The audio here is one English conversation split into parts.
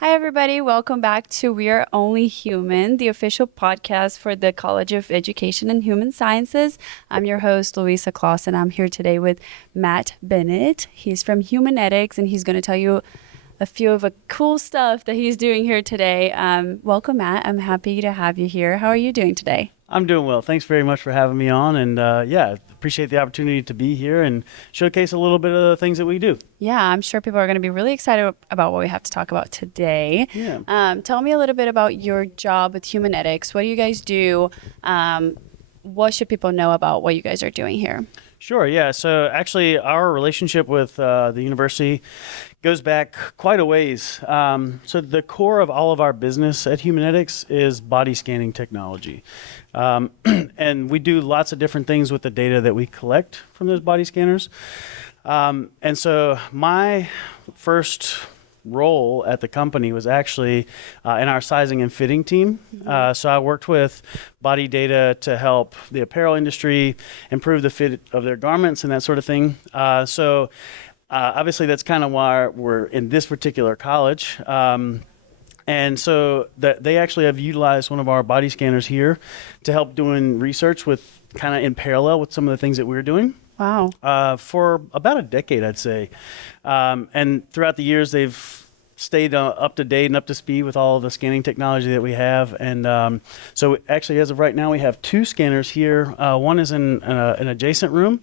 Hi, everybody. Welcome back to We Are Only Human, the official podcast for the College of Education and Human Sciences. I'm your host, Luisa Clausen. I'm here today with Matt Bennett. He's from Humanetics, and he's going to tell you a few of the cool stuff that he's doing here today. Welcome, Matt. I'm happy to have you here. How are you doing today? I'm doing well. Thanks very much for having me on. And appreciate the opportunity to be here and showcase a little bit of the things that we do. Yeah, I'm sure people are going to be really excited about what we have to talk about today. Yeah. Tell me a little bit about your job with Humanetics. What do you guys do? What should people know about what you guys are doing here? Sure. Yeah. So actually, our relationship with the university goes back quite a ways. So the core of all of our business at Humanetics is body scanning technology. And we do lots of different things with the data that we collect from those body scanners. And so my first role at the company was actually in our sizing and fitting team. So I worked with body data to help the apparel industry improve the fit of their garments and that sort of thing. Obviously, that's kind of why we're in this particular college. And so they actually have utilized one of our body scanners here to help doing research with kind of in parallel with some of the things that we're doing. Wow. For about a decade, I'd say. And throughout the years, they've stayed up to date and up to speed with all of the scanning technology that we have. And so actually, as of right now, we have two scanners here. One is in an adjacent room.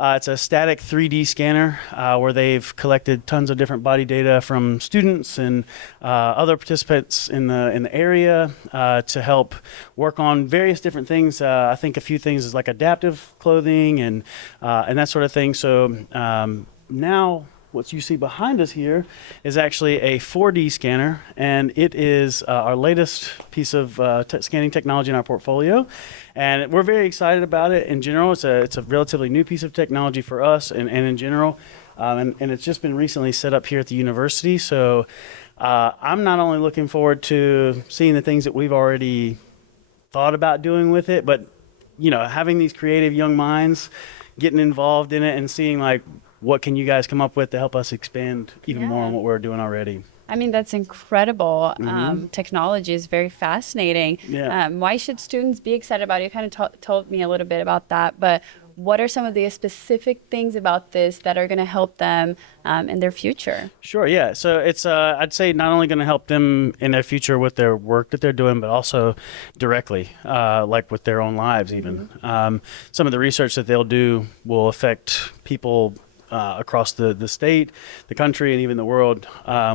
It's a static 3D scanner where they've collected tons of different body data from students and other participants in the area to help work on various different things. I think a few things is like adaptive clothing and that sort of thing. So now what you see behind us here is actually a 4D scanner, and it is our latest piece of scanning technology in our portfolio. And we're very excited about it in general. It's a relatively new piece of technology for us and in general. And it's just been recently set up here at the university. So I'm not only looking forward to seeing the things that we've already thought about doing with it, but having these creative young minds getting involved in it and seeing like, what can you guys come up with to help us expand even more on what we're doing already? I mean, that's incredible. Technology is very fascinating. Yeah. Why should students be excited about it? You kind of told me a little bit about that, but what are some of the specific things about this that are going to help them in their future? Sure, yeah. So it's, I'd say, not only going to help them in their future with their work that they're doing, but also directly, like with their own lives even. Some of the research that they'll do will affect people across the state, the country, and even the world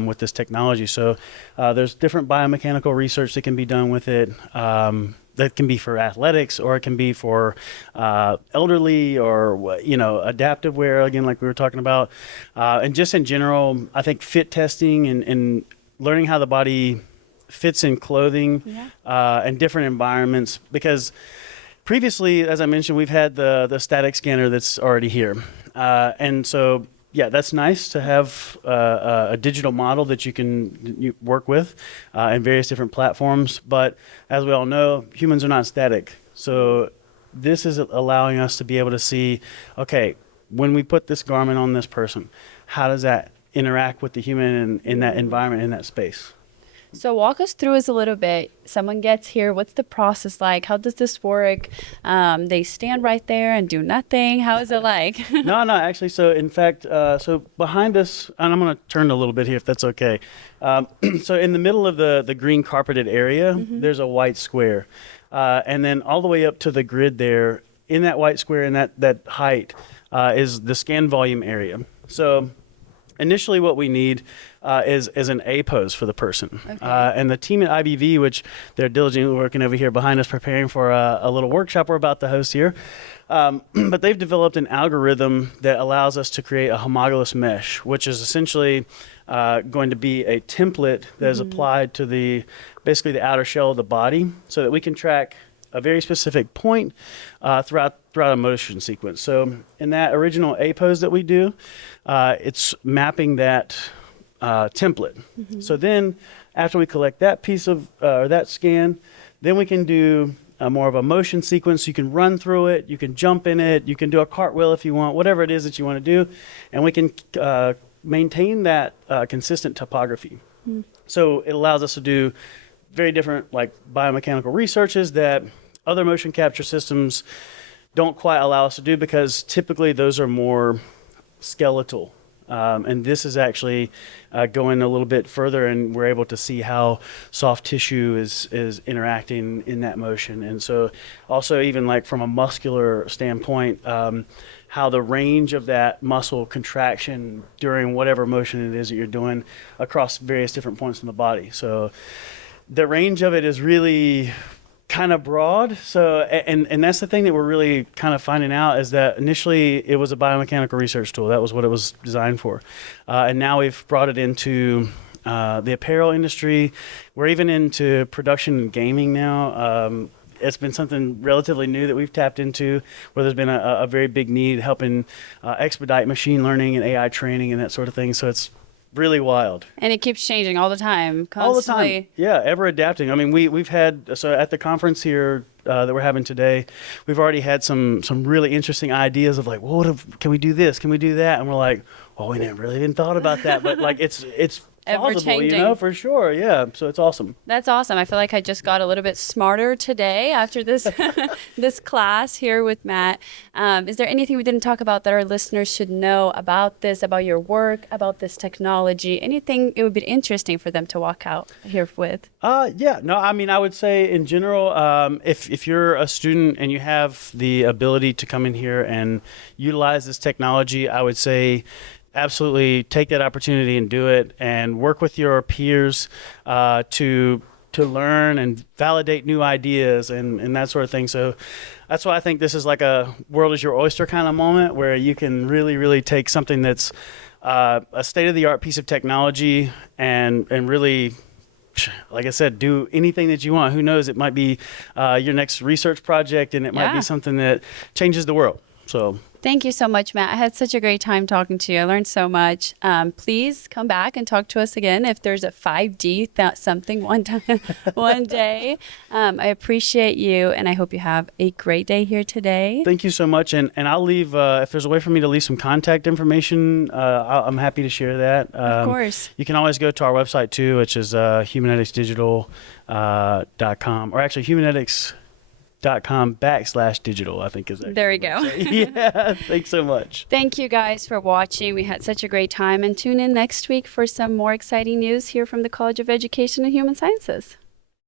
with this technology. So there's different biomechanical research that can be done with it. That can be for athletics, or it can be for elderly, or adaptive wear, again, like we were talking about. And just in general, I think fit testing and learning how the body fits in clothing and different environments, because previously, as I mentioned, we've had the static scanner that's already here. And so, yeah, that's nice to have a digital model that you can work with in various different platforms. But as we all know, humans are not static. So this is allowing us to be able to see, okay, when we put this garment on this person, how does that interact with the human in that environment, in that space? So walk us through this a little bit. Someone gets here. What's the process like? How does this work? They stand right there and do nothing. How is it like? No, actually. So in fact, so behind us, and I'm going to turn a little bit here if that's okay. So in the middle of the green carpeted area, there's a white square. And then all the way up to the grid there, in that white square and that height is the scan volume area. So initially what we need is an A pose for the person. Okay. And the team at IBV, which they're diligently working over here behind us, preparing for a little workshop we're about to host here. But they've developed an algorithm that allows us to create a homologous mesh, which is essentially going to be a template that is applied to basically the outer shell of the body, so that we can track a very specific point throughout a motion sequence. So in that original A pose that we do, it's mapping that template. So then after we collect that piece of that scan, then we can do more of a motion sequence. You can run through it, you can jump in it, you can do a cartwheel if you want, whatever it is that you want to do, and we can maintain that consistent topography. So it allows us to do very different like biomechanical researches that other motion capture systems don't quite allow us to do, because typically those are more skeletal. And this is actually going a little bit further, and we're able to see how soft tissue is interacting in that motion. And so also even like from a muscular standpoint, how the range of that muscle contraction during whatever motion it is that you're doing across various different points in the body. So the range of it is really kind of broad. So, and that's the thing that we're really kind of finding out, is that initially it was a biomechanical research tool. That was what it was designed for. And now we've brought it into the apparel industry. We're even into production and gaming now. It's been something relatively new that we've tapped into, where there's been a very big need helping expedite machine learning and AI training and that sort of thing. So it's really wild. And it keeps changing all the time, constantly. All the time. Yeah, ever adapting. I mean, we've had, so at the conference here that we're having today, we've already had some really interesting ideas of like, well, can we do this? Can we do that? And we're like, well, we never really even thought about that. But like, it's plausible, you know, for sure. Yeah. So it's awesome. That's awesome. I feel like I just got a little bit smarter today after this this class here with Matt. Is there anything we didn't talk about that our listeners should know about this, about your work, about this technology? Anything it would be interesting for them to walk out here with? Yeah. No, I mean, I would say in general, if you're a student and you have the ability to come in here and utilize this technology, I would say absolutely take that opportunity and do it, and work with your peers to learn and validate new ideas and that sort of thing. So that's why I think this is like a world is your oyster kind of moment, where you can really take something that's a state-of-the-art piece of technology and really, like I said, do anything that you want. Who knows, it might be your next research project, and it might be something that changes the world. So thank you so much, Matt. I had such a great time talking to you. I learned so much. Please come back and talk to us again if there's a 5D something one day. I appreciate you, and I hope you have a great day here today. Thank you so much. And I'll leave, if there's a way for me to leave some contact information, I'm happy to share that. Of course. You can always go to our website too, which is humaneticsdigital.com, or actually humanetics.com/digital, I think is actually. There we go. Yeah, thanks so much. Thank you guys for watching. We had such a great time, and tune in next week for some more exciting news here from the College of Education and Human Sciences.